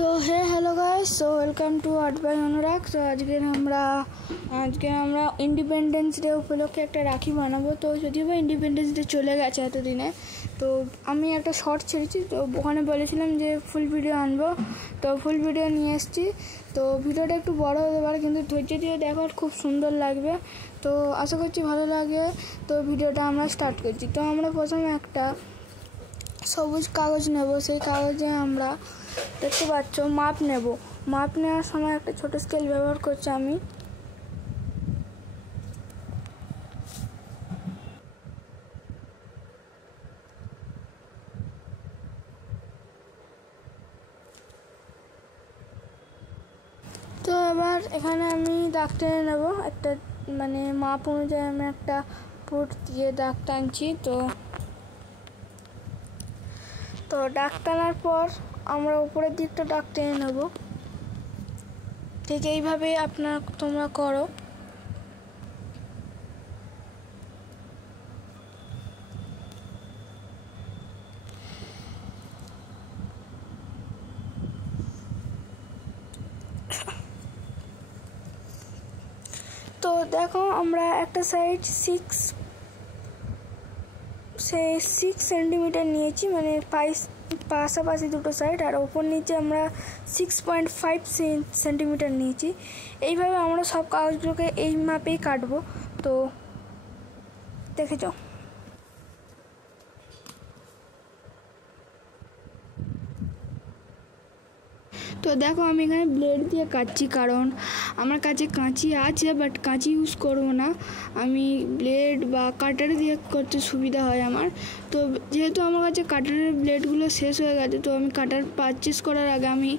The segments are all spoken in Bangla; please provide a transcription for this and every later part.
তো hello guys, so welcome to art by Anurag. তো আজকে আমরা ইন্ডিপেন্ডেন্স ডে উপলক্ষে একটা রাখি বানাবো। তো যদিও বা ইন্ডিপেন্ডেন্স ডে চলে গেছে এতদিনে, তো আমি একটা শর্ট ছেড়েছি, তো ওখানে বলেছিলাম যে ফুল ভিডিও আনবো, তো ফুল ভিডিও নিয়ে এসেছি। তো ভিডিওটা একটু বড় হতে পারে, কিন্তু ধৈর্য দিয়ে দেখার খুব সুন্দর লাগবে, তো আশা করছি ভালো লাগে। তো ভিডিওটা আমরা স্টার্ট করছি। তো আমরা প্রথমে একটা সবুজ কাগজ নেব। সেই কাগজে আমরা দেখতে পাচ্ছ মাপ নেব। মাপ নেওয়ার সময় একটা ছোট স্কেল ব্যবহার করছি আমি। তো এবার এখানে আমি দাগ টেনে নেব একটা, মানে মাপ অনুযায়ী আমি একটা পুট দিয়ে দাগ টানছি। তো দাগ টানার পর আমরা উপরের দিকটা দাগ টেনে নেব। ঠিক এইভাবেই তোমরা করো। তো দেখো, আমরা একটা সাইড 6 সেন্টিমিটার নিয়েছি, মানে পাশাপাশি দুটো সাইড, আর ওপর নিচে আমরা 6.5 সেন্টিমিটার নিয়েছি। এইভাবে আমরা সব কাগজগুলোকে এই মাপেই কাটবো। তো দেখেছ। তো দেখো, আমি এখানে ব্লেড দিয়ে কাটছি, কারণ আমার কাছে কাঁচি আছে, বাট কাঁচি ইউজ করবো না আমি, ব্লেড বা কাটার দিয়ে করতে সুবিধা হয় আমার। তো যেহেতু আমার কাছে কাটারের ব্লেডগুলো শেষ হয়ে গেছে, তো আমি কাটার পারচেস করার আগে আমি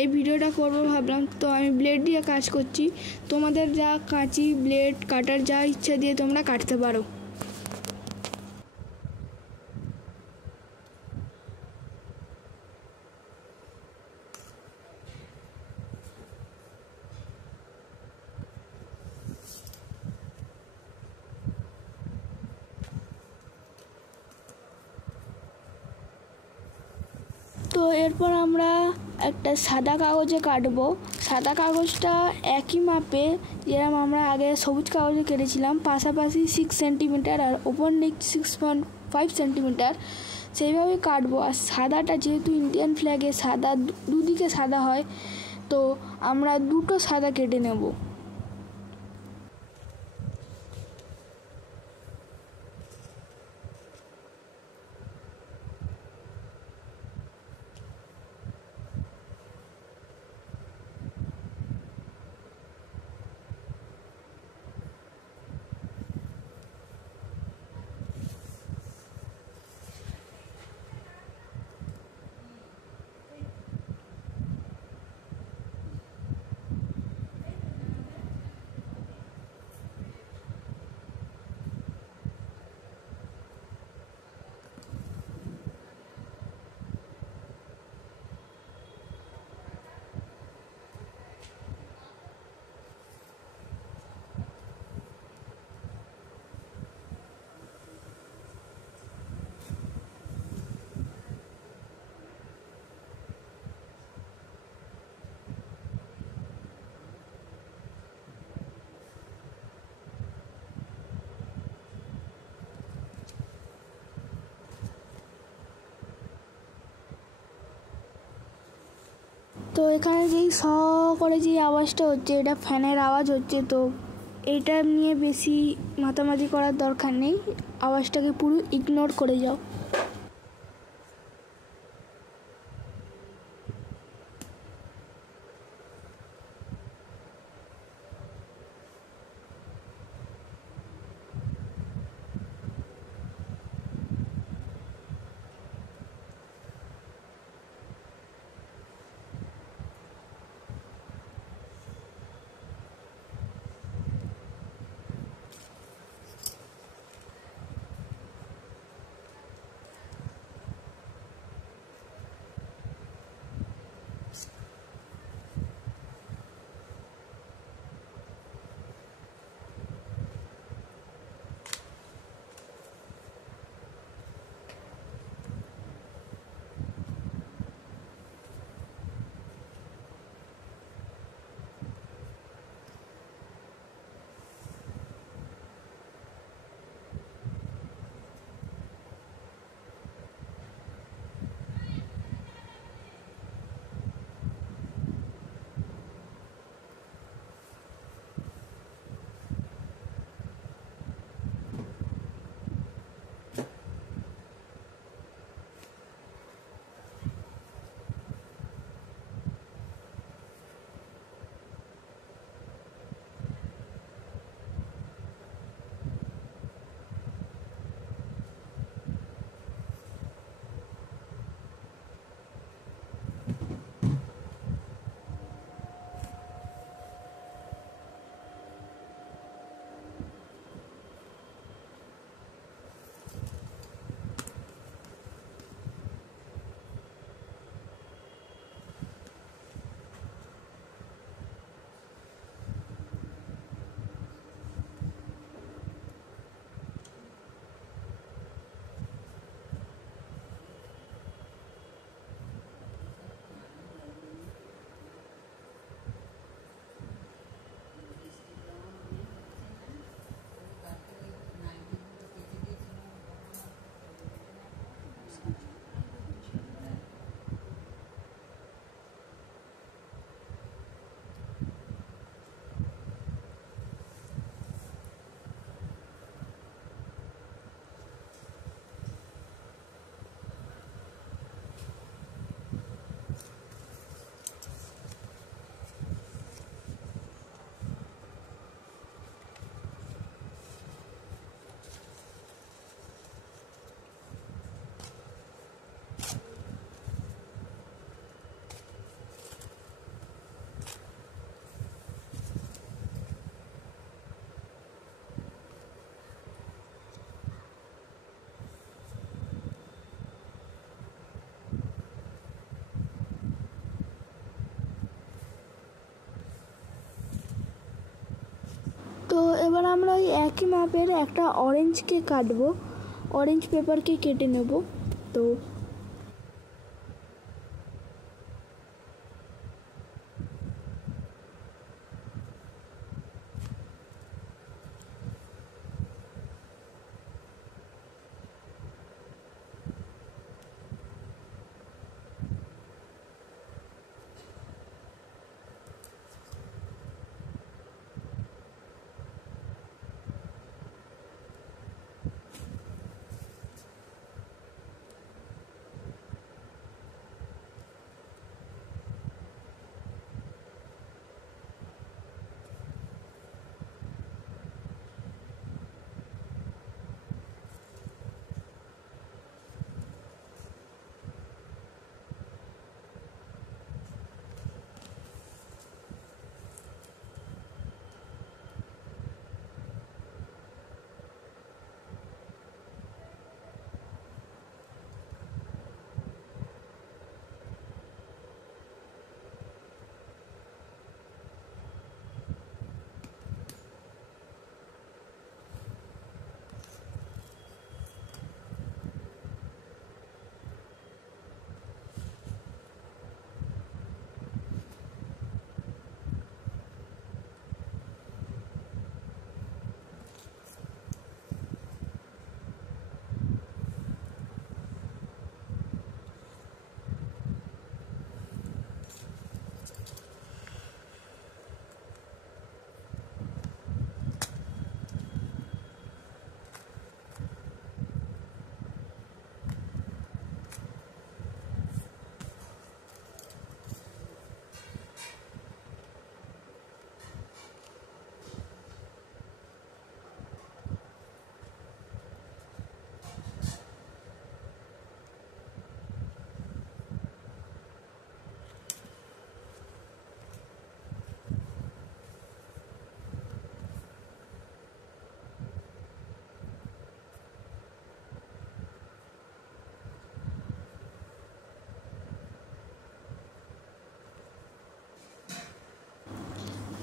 এই ভিডিওটা করবো ভাবলাম, তো আমি ব্লেড দিয়ে কাজ করছি। তোমাদের যা কাঁচি, ব্লেড, কাটার যা ইচ্ছা দিয়ে তোমরা কাটতে পারো। তো এরপর আমরা একটা সাদা কাগজে কাটবো। সাদা কাগজটা একই মাপে, যেরকম আমরা আগে সবুজ কাগজে কেটেছিলাম, পাশাপাশি 6 সেন্টিমিটার আর ওপর নিচ 6.5 সেন্টিমিটার, সেইভাবে কাটবো। আর সাদাটা যেহেতু ইন্ডিয়ান ফ্ল্যাগে সাদা, দুদিকে সাদা হয়, তো আমরা দুটো সাদা কেটে নেব। তো এখানে যেই স করে যে আওয়াজটা হচ্ছে, এটা ফ্যানের আওয়াজ হচ্ছে। তো এইটা নিয়ে বেশি মাতামাতি করার দরকার নেই, আওয়াজটাকে পুরো ইগনোর করে যাও। আমরা ওই একই মাপের একটা অরেঞ্জকে কাটবো, অরেঞ্জ পেপারকে কেটে নেব। তো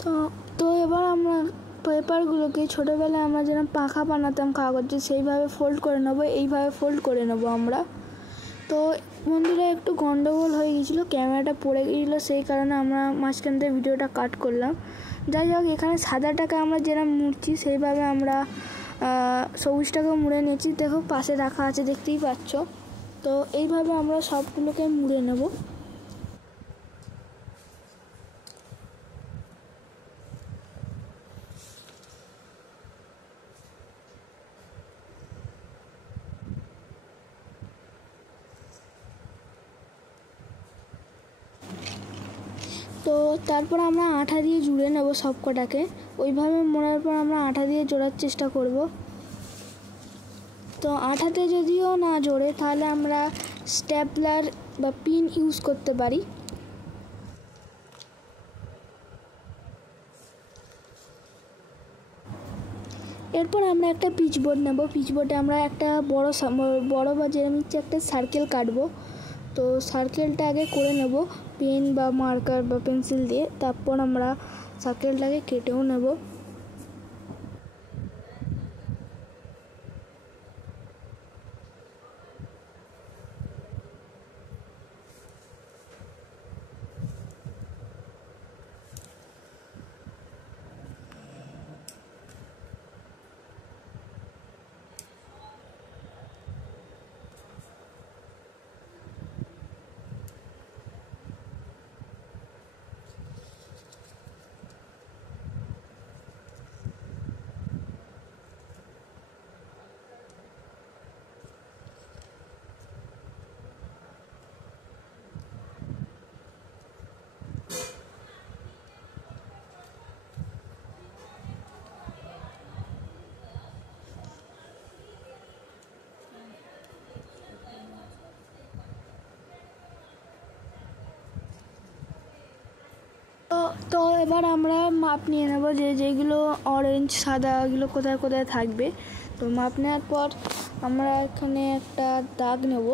তো তো এবার আমরা পেপারগুলোকে ছোটোবেলায় আমরা যেরকম পাখা বানাতাম কাগজে সেইভাবে ফোল্ড করে নেবো, এইভাবে ফোল্ড করে নেবো আমরা। তো বন্ধুরা একটু গন্ডগোল হয়ে গিয়েছিলো, ক্যামেরাটা পড়ে গিয়েছিলো, সেই কারণে আমরা মাঝখান থেকে ভিডিওটা কাট করলাম। যাই হোক, এখানে সাদাটাকে আমরা যেরকম মুড়ছি সেইভাবে আমরা সবুজটাকেও মুড়ে নিয়েছি। দেখো পাশে রাখা আছে, দেখতেই পাচ্ছ। তো এইভাবে আমরা সবগুলোকে মুড়ে নেব। তো তারপর আমরা আঠা দিয়ে জুড়ে নেব সব কটাকে। ওইভাবে মোড়ার পর আমরা আঠা দিয়ে জোড়ার চেষ্টা করব। তো আঠাতে যদিও না জোড়ে তাহলে আমরা স্ট্যাপলার বা পিন ইউজ করতে পারি। এরপর আমরা একটা পিচবোর্ড নেব। পিচবোর্ডে আমরা একটা বড় বা যেরকম ইচ্ছে একটা সার্কেল কাটবো। তো সার্কেলটা আগে করে নেব পেন বা মার্কার বা পেন্সিল দিয়ে, তারপর আমরা সার্কেলটাকে কেটেও নেব। তো এবার আমরা মাপ নিয়ে নেব যেগুলো অরেঞ্জ সাদা এগুলো কোথায় কোথায় থাকবে। তো মাপ নেওয়ার পর আমরা এখানে একটা দাগ নেব।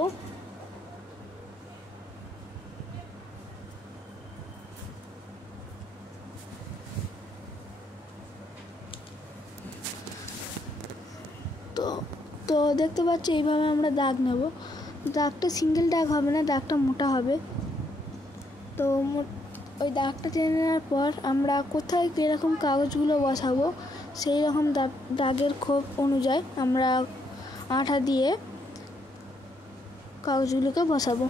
দেখতে পাচ্ছি এইভাবে আমরা দাগ নেব। দাগটা সিঙ্গেল দাগ হবে না, দাগটা মোটা হবে। তো ওই দাগটা টেনে নেওয়ার পর আমরা কোথায় কীরকম কাগজগুলো বসাবো সেই রকম দাগের খোপ অনুযায়ী আমরা আঠা দিয়ে কাগজগুলোকে বসাবো।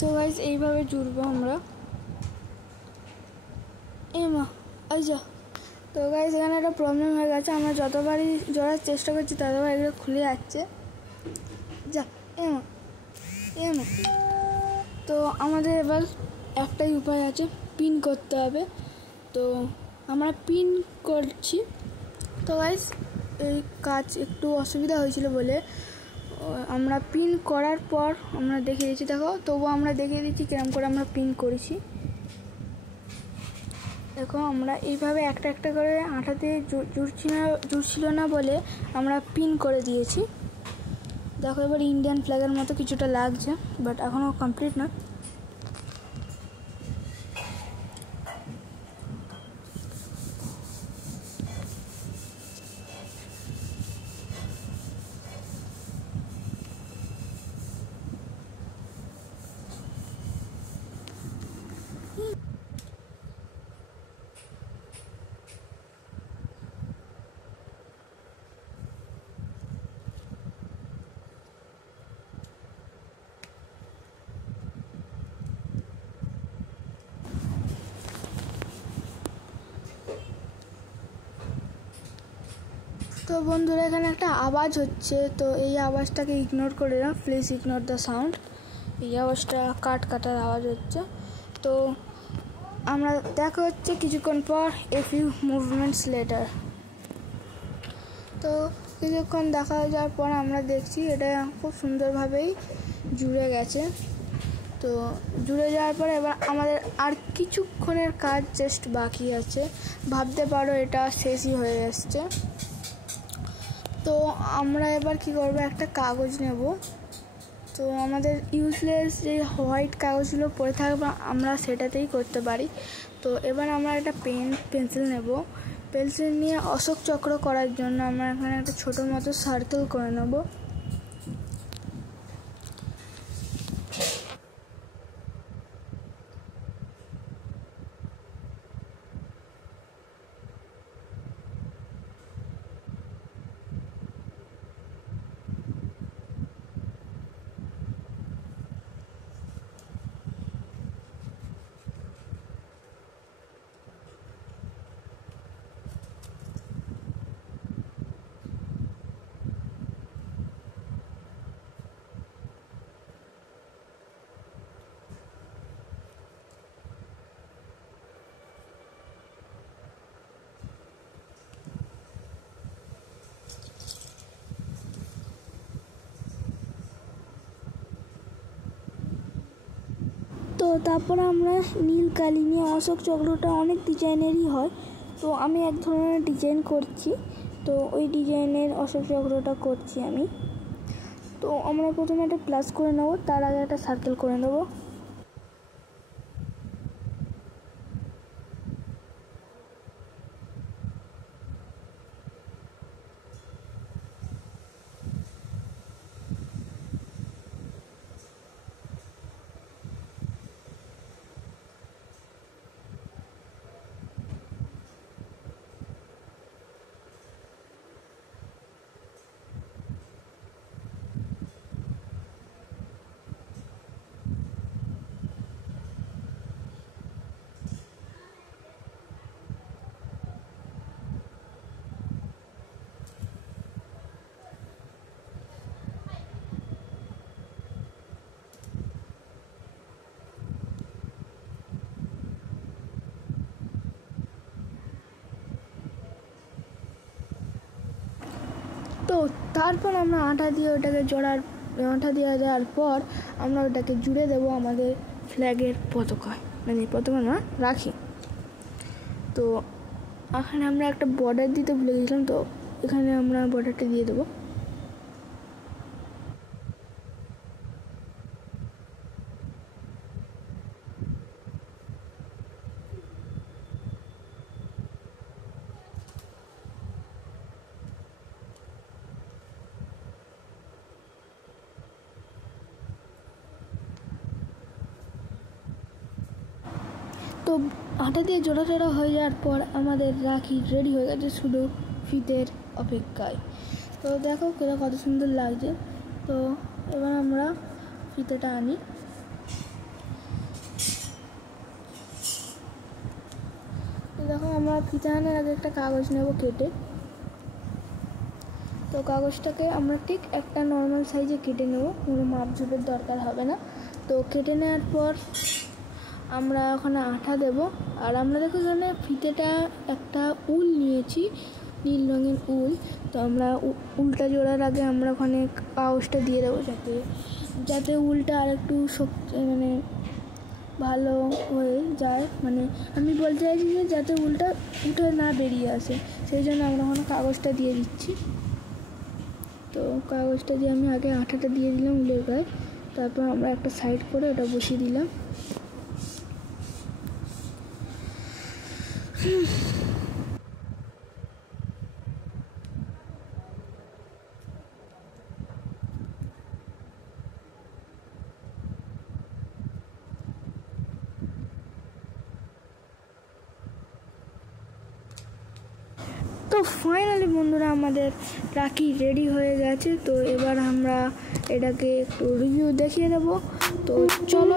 তো গাইস এইভাবে জুড়বো আমরা। ওই যা। তো গাইস এখানে একটা প্রবলেম হয়ে গেছে, আমরা যতবারই জোড়ার চেষ্টা করছি ততবার এগুলো খুলে যাচ্ছে। যা তো আমাদের এবার একটাই উপায় আছে, পিন করতে হবে। তো আমরা পিন করছি। তো গাইস এই কাজ একটু অসুবিধা হয়েছিল বলে আমরা পিন করার পর আমরা দেখিয়ে দিচ্ছি, দেখো তবুও আমরা দেখিয়ে দিচ্ছি কিরম করে আমরা পিন করেছি। দেখো আমরা এইভাবে একটা একটা করে আঠাতে জুড়ছিল না বলে আমরা পিন করে দিয়েছি। দেখো এবার ইন্ডিয়ান ফ্ল্যাগের মতো কিছুটা লাগছে, বাট এখনও কমপ্লিট না। তো বন্ধুরা এখানে একটা আওয়াজ হচ্ছে, তো এই আওয়াজটাকে ইগনোর করে না, প্লিজ ইগনোর দ্য সাউন্ড। এই আওয়াজটা কাটার আওয়াজ হচ্ছে। তো আমরা দেখা হচ্ছে কিছুক্ষণ পর, এ ফিউ মুভমেন্টস লেটার। তো কিছুক্ষণ দেখা হয়ে যাওয়ার পর আমরা দেখছি এটা খুব সুন্দরভাবেই জুড়ে গেছে। তো জুড়ে যাওয়ার পরে এবার আমাদের আর কিছুক্ষণের কাজ জাস্ট বাকি আছে। ভাবতে পারো এটা শেষই হয়ে এসছে। তো আমরা এবার কি করব, একটা কাগজ নেব। তো আমাদের ইউজলেস যে হোয়াইট কাগজগুলো পড়ে থাকবে আমরা সেটাতেই করতে পারি। তো এবার আমরা একটা পেন্সিল নেব। পেন্সিল নিয়ে অশোক চক্র করার জন্য আমরা এখানে একটা ছোটো মতো সার্কেল করে নেব। তো তারপর আমরা নীল কালি নিয়ে অশোক চক্রটা অনেক ডিজাইনেরই হয়। তো আমি এক ধরনের ডিজাইন করছি, তো ওই ডিজাইনের অশোক চক্রটা করছি আমি। তো আমরা প্রথমে একটা প্লাস করে নেব, তার আগে একটা সার্কেল করে নেব। তো তারপর আমরা আঠা দিয়ে দেওয়ার পর আমরা ওটাকে জুড়ে দেবো আমাদের ফ্ল্যাগের পতাকায়, মানে পতাকা না, রাখি। তো এখানে আমরা একটা বর্ডার দিতে ভুলে গেছিলাম, তো এখানে আমরা বর্ডারটা দিয়ে দেবো। তো আটা দিয়ে জোড়া হয়ে যাওয়ার পর আমাদের রাখি রেডি হয়ে গেছে, শুধু ফিতের অপেক্ষায়। তো দেখো কত সুন্দর লাগছে। তো এবার আমরা ফিতেটা আনি। তো দেখো আমরা ফিতে আনার আগে একটা কাগজ নেব কেটে। তো কাগজটাকে আমরা ঠিক একটা নর্মাল সাইজে কেটে নেব, কোনো মাপঝুপের দরকার হবে না। তো কেটে নেওয়ার পর আমরা ওখানে আঠা দেব। আর আমরা দেখো এখানে ফিতেটা একটা উল নিয়েছি, নীল রঙের উল। তো আমরা উলটা জোড়ার আগে আমরা ওখানে কাগজটা দিয়ে দেবো, যাতে উলটা আর একটু শক্তি, মানে ভালো হয়ে যায়। মানে আমি বলতে চাইছি যে যাতে উলটা উঠে না বেরিয়ে আসে, সেই জন্য আমরা ওখানে কাগজটা দিয়ে দিচ্ছি। তো কাগজটা দিয়ে আমি আগে আঠাটা দিয়ে দিলাম উলের গায়ে, তারপর আমরা একটা সাইড করে ওটা বসিয়ে দিলাম। তো ফাইনালি বন্ধুরা আমাদের রাখি রেডি হয়ে গেছে। তো এবার আমরা এটাকে একটু রিভিউ দেখিয়ে দেবো। তো চলো।